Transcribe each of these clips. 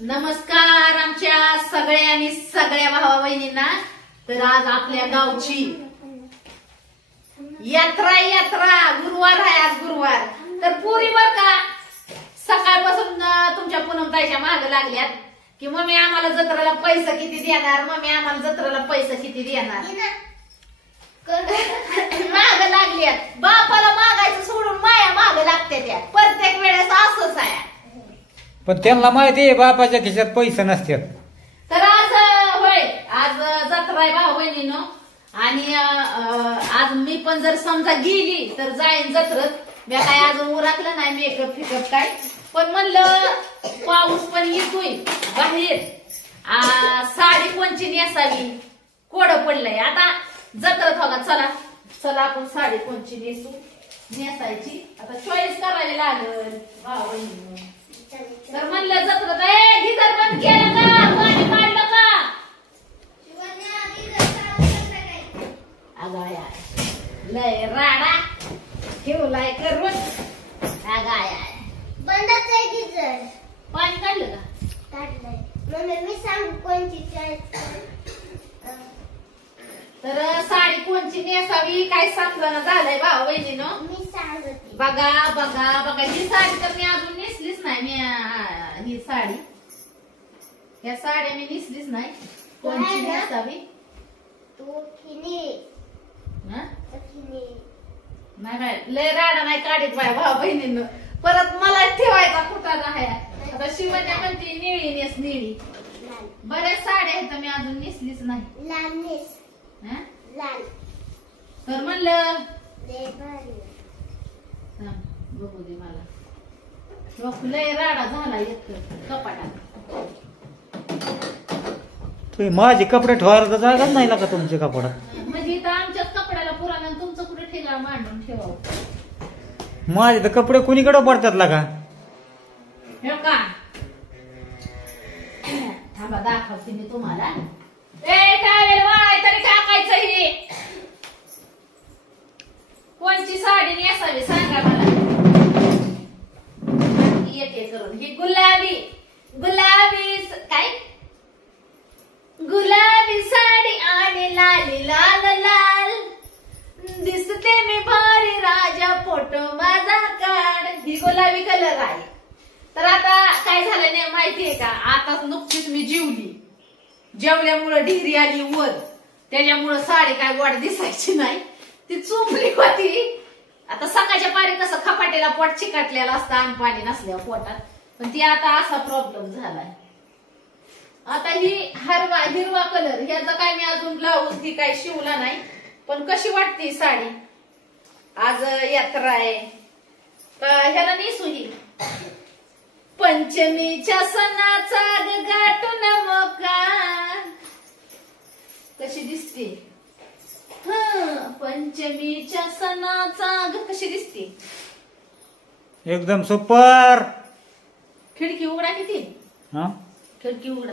नमस्कार आमच्या सगळ्या आणि सगळ्या भावा बहिणींना। तर आज आपल्या गावची यात्रा गुरुवार आहे, आज गुरुवार। तर पुरी बर का सकाळपासून तुमच्या पूनमताईच्या मागे लागल्यात की मम्मी आम्हाला जत्रेला पैसे किती देणार, मम्मी आम्हाला जत्रेला पैसे किती देणार। माग लागल्यात, बापाला मागायचं सोडून माया माग लागते त्या प्रत्येक वेळेस असंच आहे। पण त्यांना माहिती आहे बापाच्या खिशात पैसे नसतात। तर आज होय, आज जत्रा आहे भाऊ बहिणीनो। आणि आज मी पण जर समजा गेली तर जाईन जत्रत। मी काय अजून उरकलं नाही मेकअप फिकअप काय, पण म्हणलं पाऊस पण येतोय बाहेर, साडी कोणची नेसावी कोड पडलंय आता जत्रत बघा। चला चला आपण साडी कोणची नेसायची आता चॉईस करायला लागल भाऊ बहिणीनो। तर म्हणलं जत्रत गिझर बंद केलं का, पाणी काढलं का? अगाया लय राडा ठेवलाय करून, अगाया बंदच आहे गिझर। पाणी काढलं का? काढलंय मम्मी, मी सांगू कोणची तर साडी कोणची नेसावी काय समजाना झालंय भाऊ बहिणीनो। मी सांगते बघा बघा बघा, ही साडी तर मी अजून नेसलीच नाही। मी ही साडी, या साड्या मी नेसलीच नाही। कोणची नेसावी तू खिनी हा? खिनी नाही बाय लय राडा नाही काढत बाय भाऊ बहिणीनं, परत मला ठेवायचा कुठं नाही। आता शिवण्या म्हणते निळी नेस निळी, लाल बऱ्याच साड्या आहेत मी अजून नेसलीच नाही। लाल नेस हा? लाल तर म्हणलं लय भारी थांब, बघू दे मला। लय राडा झाला एक कपाटात। तुम्ही माझे कपडे ठेवायला तर जागाच नाही का तुमच्या कपड्यात? म्हणजे इथं आमच्या कपड्याला पुराण आणि तुमचं कुठे ठिकाण मांडून ठेवावं। माझे तर कपडे कुणीकडे पडतात लागा? हे का थांबा दाखवते मी तुम्हाला। टावेल वाळाय तरी टाकायचं हे। कोणची साडी नेसावी सांगा मला। येते करून ही गुलाबी गुलाबी काय गुलाबी साडी आणि लाली लाल लाल, दिसते मी भारी राजा फोटो माझा काढ, ही गुलाबी कलर आहे। तर आता काय झालं नाही माहितीये का, आता नुकतीच मी जेवल्यामुळं ढिरी आली वर, त्याच्यामुळं साडी काय गोड दिसायची नाही, ती चुंबली होती। आता सकाळच्या पारी कसं खपाटेला पोट चिकटलेला असतं आणि पाणी नसल्यावर पोटात, पण ती आता असा प्रॉब्लेम झालाय। आता ही हिरवा कलर ह्याचा काय मी अजून ब्लाऊज ही काय शिवला नाही, पण कशी वाटते साडी। आज यात्रा आहे ह्याला नेसू ही पंचमीच्या सणाचा गाठून मोका, कशी दिसते पंचमीच्या सणाचा कशी दिसते, एकदम सुपर। खिडकी उघडा किती, हा खिडकी उघडा।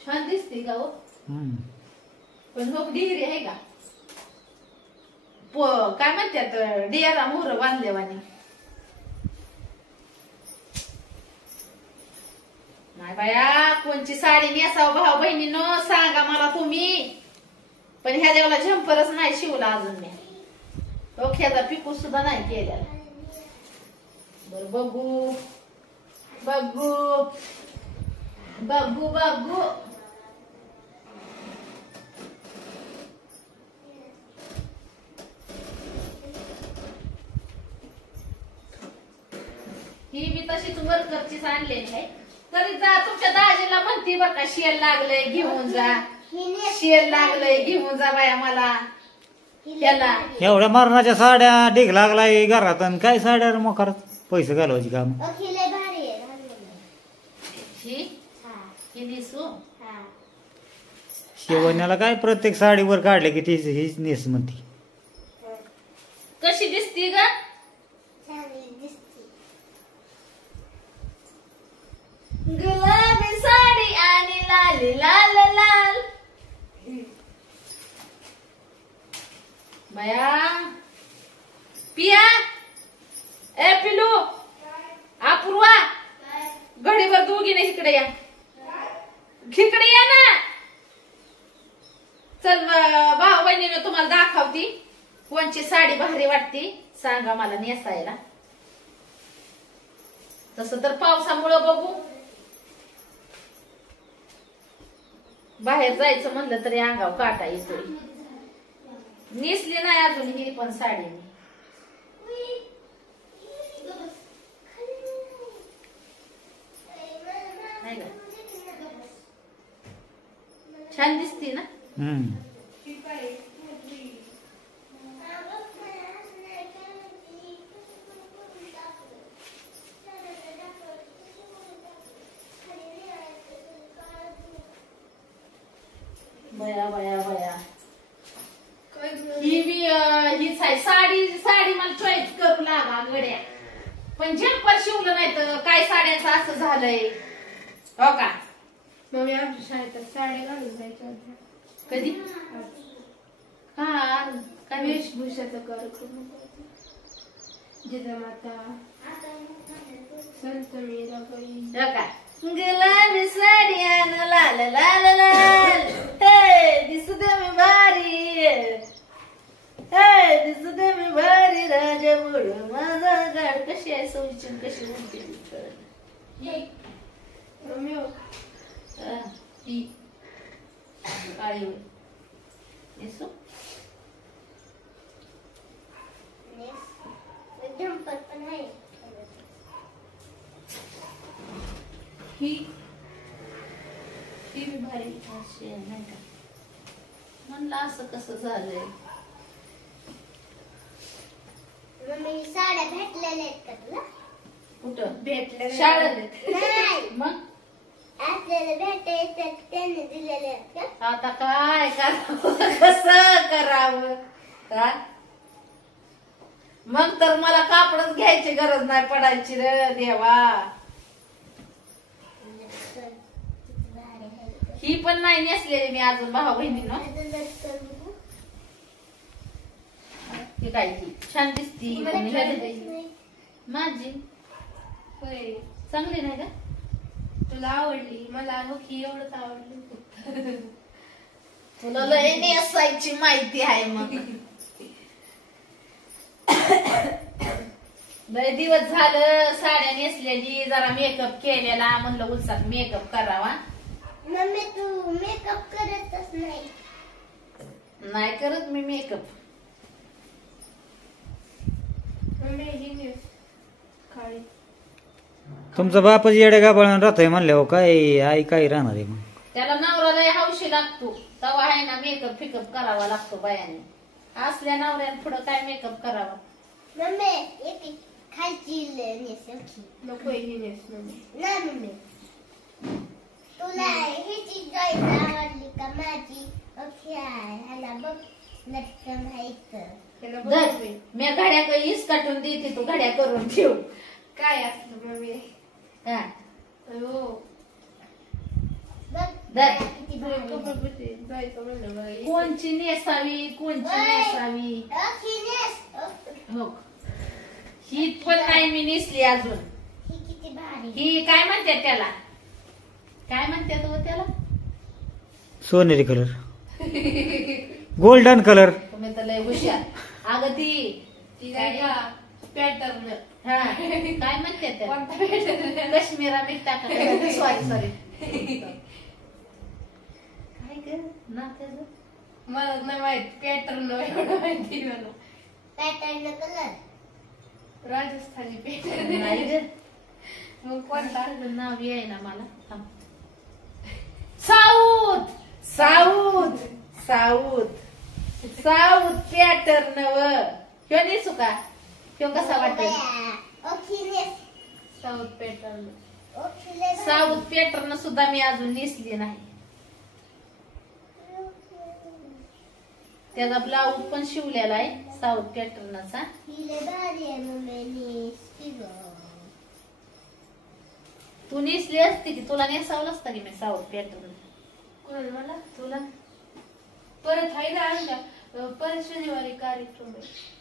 छान दिसते का हो? पण हो डिरी आहे का काय म्हणतात, डियारा मोहर बांधलेवानी नाही बाया। कोणची साडी नेसाव भाऊ बहिणीनो सांगा मला तुम्ही। पण ह्या देवाला झंपरच नाही शिवला अजून मी, डोक्याचा पिकू सुद्धा नाही केलेला। बर बघू बघू बघू बघू, ही मी तशीच वर्करचीच आणलेली आहे। तरी जा तुमच्या दाजीला म्हणते बघा शेल लागलंय घेऊन जा, शेल लागलंय घेऊन जा बाया मला त्याला। एवढ्या मरणाच्या साड्या ढीग लागलाय घरात, आणि काय साड्या मग करत पैसे घालवायची काम? लय भारी आहे ही दिसू शेवण्याला काय प्रत्येक साडीवर काढले की तीच हीच नेस म्हणती। कशी दिसती ग? गुलाबी साडी आणि लाली लाल लाल, बाया पिया ए पिलू अपूर्वा घडीभर दोघीने इकडे या इकडे या ना चल भाऊ बहिणीने तुम्हाला दाखवती कोणची साडी भारी वाटती सांगा मला नेसायला तसं तर पावसामुळं बघू बाहेर जायचं म्हणलं तरी अंगाव काटा येतोय नेसली नाही अजून ही पण साडी नाही का छान दिसती ना बया बया बया हीच आहे साडी मला चॉईस करू लागा गड्या पण झेंपर शिवलं नाही तर काय साड्यांचं असं झालंय हो का मग आमच्या शाळेत साड्या घालून जायच्या होत्या कधी हा काय वेशभूषाचा कार्यक्रम जिजामाता संत मीराबाई हो का गुलाबी साडी आण लाल लाल लाल हे दिसते मी भारी हे दिसते मी भारी राजा बुड माझा गाड कशी आहे सौचिन कशी म्हणते मम्मी हो, ही काळी होय येसो झंपर पण आहे ही मी भारी अशी आहे नाही का म्हणलं असं कसं झालंय मम्मी साड्या भेटलेल्या आहेत का तुला कुठं भेटले शाळेत नाही मग आपल्याला भेटायचं त्यांनी दिलेले आहेत का आता काय करावं कसं करावं हा? मग तर मला कापडच घ्यायची गरज नाही पडायची रे देवा ही पण नाही नेसलेली मी अजून भाऊ बहिणीनं ती काय ती छान दिसती पण माझी होय चांगली नाही का तुला आवडली मला ही एवढंच आवडली तुला लय नेसायची माहिती आहे मग लय दिवस झालं साड्या नेसलेली जरा मेकअप केलेला म्हणलं उत्साह मेकअप करावा मम्मी तू मेकअप करतच नाही नाही करत मी मेकअप मम्मी ही नेस काळी तुमचा बापच येड्या गाबाळून राहतोय म्हणल्यावर काय आई काय राहणार आहे मग त्याला नवऱ्याला हौशी लागतो तवा आहे ना मेकअप फिकअप करावा लागतो बायाने असल्या नवऱ्याने पुढं काय मेकअप करावा मम्मी एक खायची नेस नको ही नेस मम्मी ना मम्मी तुला ह्याची चॉईस आवडली का माझी ओके ह्याला बघ लटकन व्हायचं त्याला धर बघ मी घड्या इस काटून देते तू घड्या करून ठेव काय असलं मम्मी हा हो बघ धर. किती भारी कपडे जायचं म्हणलं बाई. कोणची नेसावी कोणची नेसावी ओके नेस हो ही पण नाही मी नेसली अजून ही किती भारी ही काय म्हणतात त्याला काय म्हणतात हो त्याला सोनेरी कलर गोल्डन कलर तुम्ही तर लय हुशार अगं ती ती नाही का पॅटर्न हा काय म्हणतात त्याला कोणता पॅटर्न काश्मीरा मिठा सॉरी काय ग ना त्याचं मला नाही माहित पॅटर्न एवढं माहिती मला पॅटर्न कलर राजस्थानी पॅटर्न नाही ग मग कोणता नाव आहे ना मला थांब. South south south south pattern व ह्यो नेसू का ह्यो कसा वाटेल ओके नेस south pattern okay south pattern सुद्धा मी अजून नेसली नाही त्याचा ब्लाऊज पण शिवलेला आहे साऊथ पॅटर्नचा हिले भारी आहे मम्मी नेस की गं. तू नेसली असती की तुला नेसावं असतं की मी साऊथ पॅटर्न कोण मला तुला परत आहे ना आणला परत शनिवारी कार्यक्रम आहे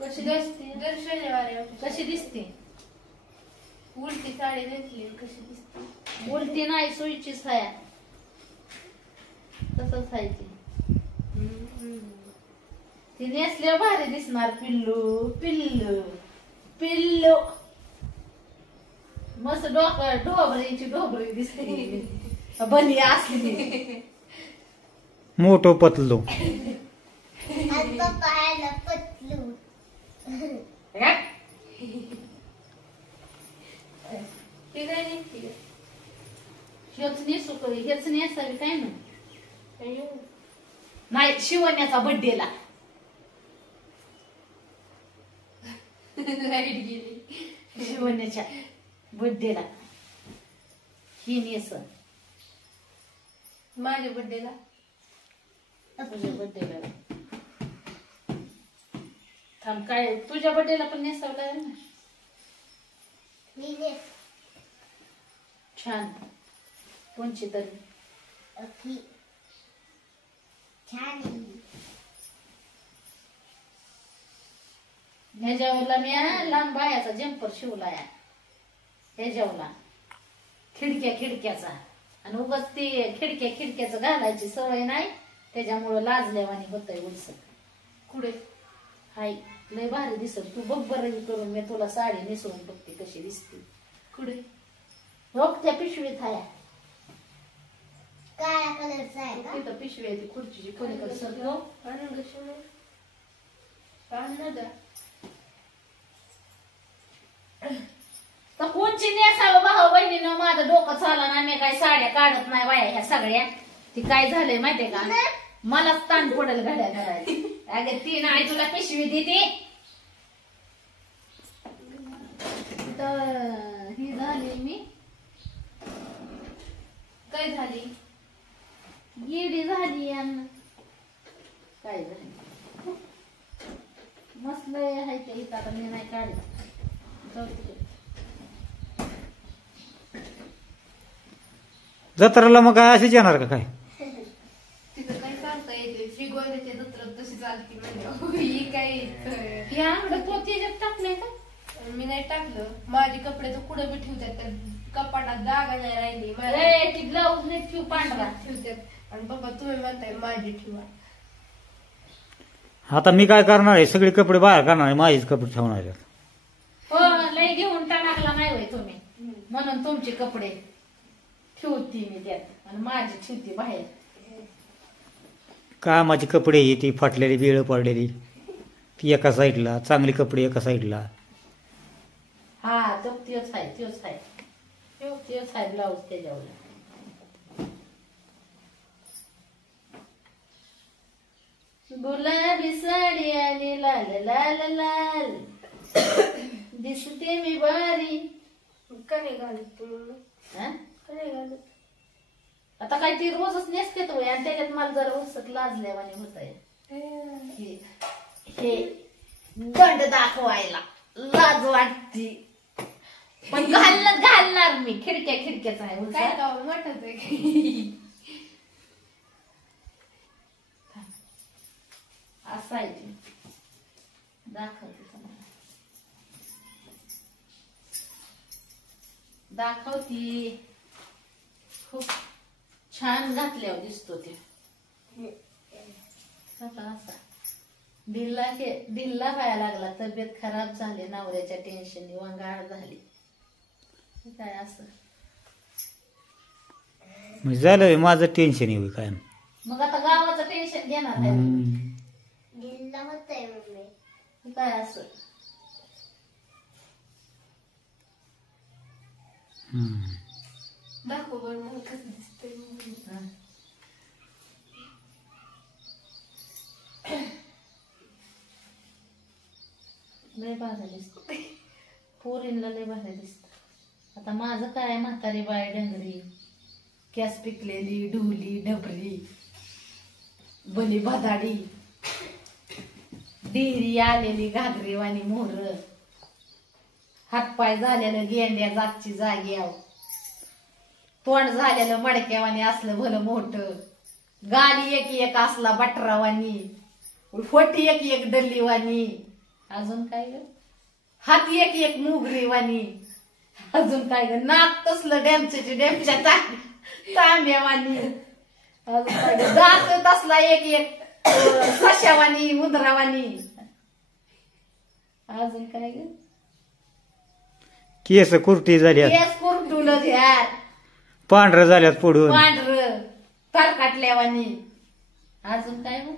कशी दिसते दर शनिवारी कशी दिसते? उलटी साडी नेसली कशी दिसते? उलटी नाही, सुईचीच हाय. तसंच आहे ती. ती नेसल्यावर भारी दिसणार. पिल्लू पिल्लू पिल्लू मस्त ढोबरीची ढोबरी दिसते. बनी असली मोठं पतलो. आणि पप्पा ह्याला पतलू. ती काय निघते हेच नेसू हेच नेसावी काय ना अयो नाही. शिवण्याचा बड्डेला लाईट गेली. शिवण्याच्या बड्डेला ही नेस. माझ्या बड्डेला तुझ्या बड्डेला थांब. काय तुझ्या बड्डेला पण नेसावं लागेल ना. मी नेस. छान. कोणची तरी ओके. छान आहे. ह्याच्यावरला मी लांब बायाचा जम्पर शिवलाय. ह्याच्यावरला खिडक्याचा आणि उगाच ते खिडक्याचं घालायची सवय नाही, त्याच्यामुळं लाजल्यावानी होतंय उलस. कुठे हाय लय भारी दिसत. तू बघ बरं करून मी तुला साडी नेसवून बघते कशी दिसते. कुठे बघ त्या पिशवीत हाय. काळ्या कलरचा आहे का? तिथं पिशवी आहे ती खुर्चीची कोणीकडे सरतो. आनंद आनंद तर कोणची नेसावं भाऊ बहिणीनं. माझं डोकं चाला ना. मी काय साड्या काढत नाही बाया ह्या सगळ्या. ती काय झालंय माहितीये का, मलाच ताण पडेल घड्या करायची. अगे ती नाही तुला पिशवी देते तर ही झाली मी काय झाली? येडी झाली अन्न. काय झाली मस्त आहे ते इथं. आता मी नाही काढलं. जाऊ दे. जत्राला मग काय अशीच येणार का काय? तिथं काय सांगता येते. श्रीगोंद्याच्या जत्रात तशी चालती म्हणजे ही काय या आंबड पोतीच्यात टाकलंय का? मी नाही टाकलं. माझे कपडे तर कुठं बी ठेवतात. त्या कपाटात जागा नाही राहिली. अरे ती ब्लाऊज नाही ठेव पांढरा. ठेवतात आणि बाबा तुम्ही म्हणताय माझी ठेवा. आता मी काय करणार आहे, सगळे कपडे बाहेर करणार आहे, माझेच कपडे ठेवणार आहेत. हो लय घेऊन टाकला नाही होय तुम्ही, म्हणून तुमचे कपडे ठेवती मी त्यात आणि माझी ठेवती बाहेर. कामाचे कपडे ही ती फाटलेली बिळ पडलेली ती एका साईडला, चांगले कपडे एका साईडला. हा तो त्योच आहे ब्लाऊज त्याच्यावर. गुलाबी साडी आणि लाल लाल लाल दिसते मी बारी. का नाही घालत तुम्ही? हा? का नाही घालत? आता काय ती रोजच नेसते तो आणि त्याच्यात मला जरा उसक लाजल्यावानी होत आहे. हे दंड दाखवायला लाज वाटती, पण घालणार मी. खिडक्याचा आहे काय उलसा. गाव वाटत आहे? असं आहे ते. दाखवते तुम्हाला. दाखवती. खूप छान घातल्यावर दिसतो ते. असा ढिल्ला व्हायला लागला. तब्येत खराब झाली, नवऱ्याच्या टेन्शननी वंगाळ झाली. काय असं म्हणजे झालं माझं टेन्शन येऊ काय. मग आता गावाचं टेन्शन घेणार आहे. गिल्ला होतंय मम्मी. काय असं दाखव बरं मला कसं दिसतंय. लय भारी दिसत. पोरींना लय भारी दिसत. आता माझं काय, म्हातारी बाय डंगरी, कॅस पिकलेली, ढोली डबरी, बली बदाडी, डेरी आलेली घागरीवाणी मोहर, हातपाय झालेलं गेंड्या जागची जाग्याव, तोंड झालेलं मडक्यावानी असलं भलं मोठं, गाली एक असला बटरावानी, फोटी एक डल्लीवानी अजून काय ग हात एक एक मुगरी वाणी अजून काय ग नाक तसलं डॅमच्या तांब्यावानी अजून काय ग दात तसला एक एक सशावानी उंदरावानी अजून काय ग केस कुरटी झाल्यात केस कुरटुलं घ्या पांढरं झाल्यात पडून पांढर तरकाटल्यावानी अजून काय मग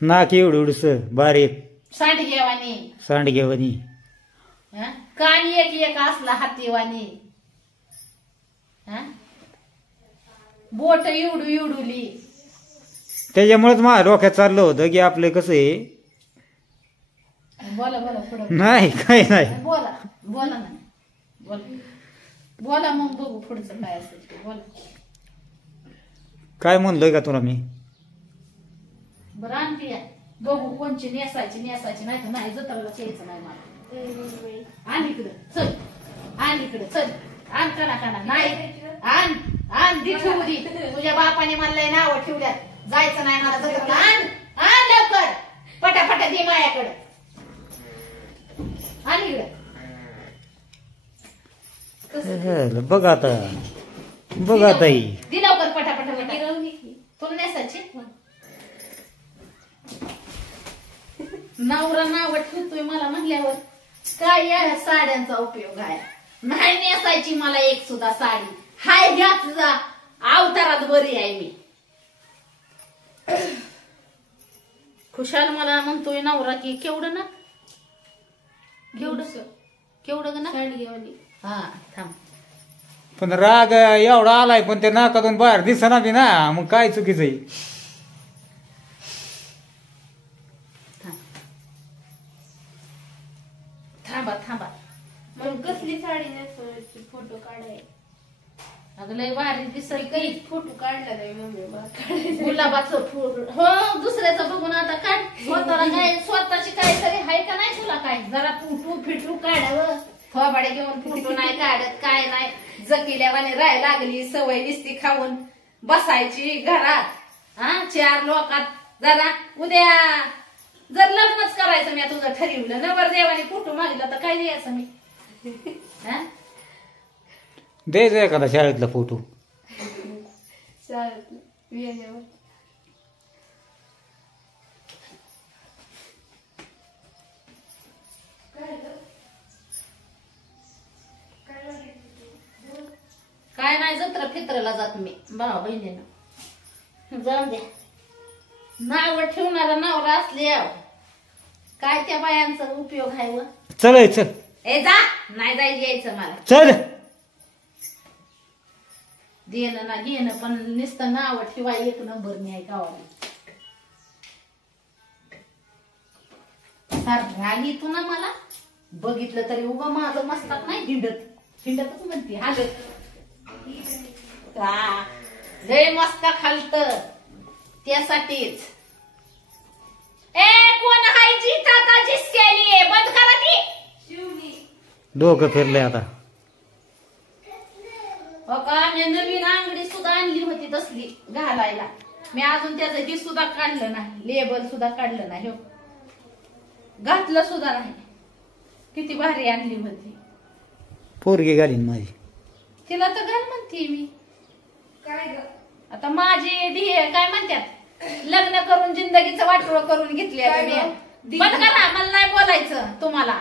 नाक एवढस बारीक सांडग्यावानी सांडगेवानी हं? कान एक एक असला हातीवानी हं? बोट एवढुली त्याच्यामुळेच माझ्या डोक्यात चाललं होतं की आपलं कसं आहे बोला पुढं नाही काय नाही बोला ना बोला मग बघू पुढचं काय असेल ते बोला काय म्हणलोय का तुला मी बरं आणखी या बघू कोणची नेसायची नाही तर नाही जत्राला यायचं नाही मला आण इकडं चल आण काना नाही आण दी ठेवू दी तुझ्या बापाने मला नाव ठेवल्यात जायचं नाही मला जत्राला आण लवकर पटापटा दे मायाकडं आण इकडं बघ आता ही दी लवकर पटापटा तुला नेसायची नवरा नाव ठेवतोय मला म्हणल्यावर काय या साड्यांचा उपयोग आहे नाही नेसायची मला एक सुद्धा साडी हाय ह्याच अवतारात बरी आहे मी खुशाल मला म्हणतोय नवरा की केवढं ना केवढं ग ना हा थांब पण राग एवढा आलाय पण त्या नाकातून बाहेर दिसना बी ना मग काय चुकीचं आहे थांबा मग कसली साडी नेसवायची फोटो काढाय अगं लय भारी दिसल काही फोटो काढला नाही मम्मी मला काढायचं गुलाबाचं फूल हो दुसऱ्याचं बघून आता काय स्वतःला काय स्वतःची काय तरी हाय का नाही तुला काय जरा फुटू फिटू काढावं थोबाडे घेऊन फुटू नाही काढत काय नाही जकिल्यावाने राय लागली सवय दिसती खाऊन बसायची घरात हा 4 लोकात जरा उद्या जर लग्नच करायचं मी तुझं ठरवलं नवर देवाने फोटो मागितलं तर काय द्यायचं मी हा द्यायचा एखादा शाळेतला फोटो शाळेत वेळेवर काय नाही जत्रा फित्राला जात मी भावा बहिणीनं जाऊन द्या नाव ठेवणारा नवरा असले काय त्या बायांचा उपयोग आहे व चल ए जा नाही जायचं यायचं मला चल देणं ना घेणं पण नुसतं नाव ठेवा 1 नंबर नाही गावाला राग येतो ना मला बघितलं तरी उगा माझं मस्तक नाही हिंडतच म्हणते हालत लय मस्तक हालत त्यासाठीच ए कोण हाय जी आता जिसकेली बंद करा ती शिवनी डोकं फिरलंय आता हो का मी नवीन अंगडी सुद्धा आणली होती तसली घालायला मी अजून त्याचं ही सुद्धा काढलं नाही लेबल सुद्धा काढलं नाही हो घातलं सुद्धा नाही किती भारी आणली होती पोरगी घालीन माझी तिला तर घाल म्हणते मी काय ग आता माझी ढिय काय म्हणतात लग्न करून जिंदगीचं वाटोळं करून घेतली काय मी गं? बंद करा मला नाही बोलायचं तुम्हाला